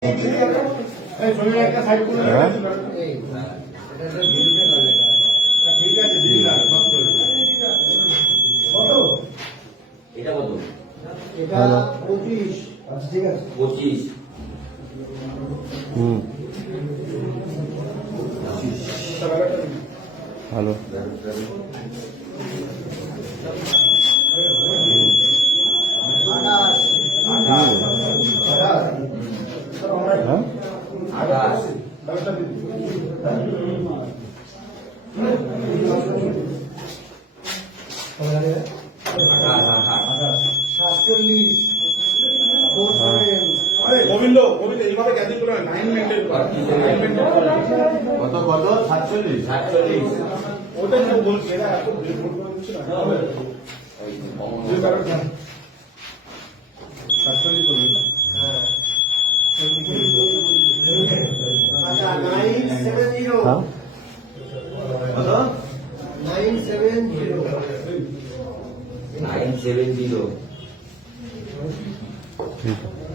ঠিক আছে দিদি এটা কত? এটা 25। আচ্ছা ঠিক আছে 25। ভালো। গোবিন্দ এইভাবে ক্যান্সেল করে 9 মিনিটের কত কত 47 ওটাই তো বলছি এরা এত ভোট করছে না 47 করবে। আচ্ছা 970 হ্যাঁ 970 ঠিক আছে।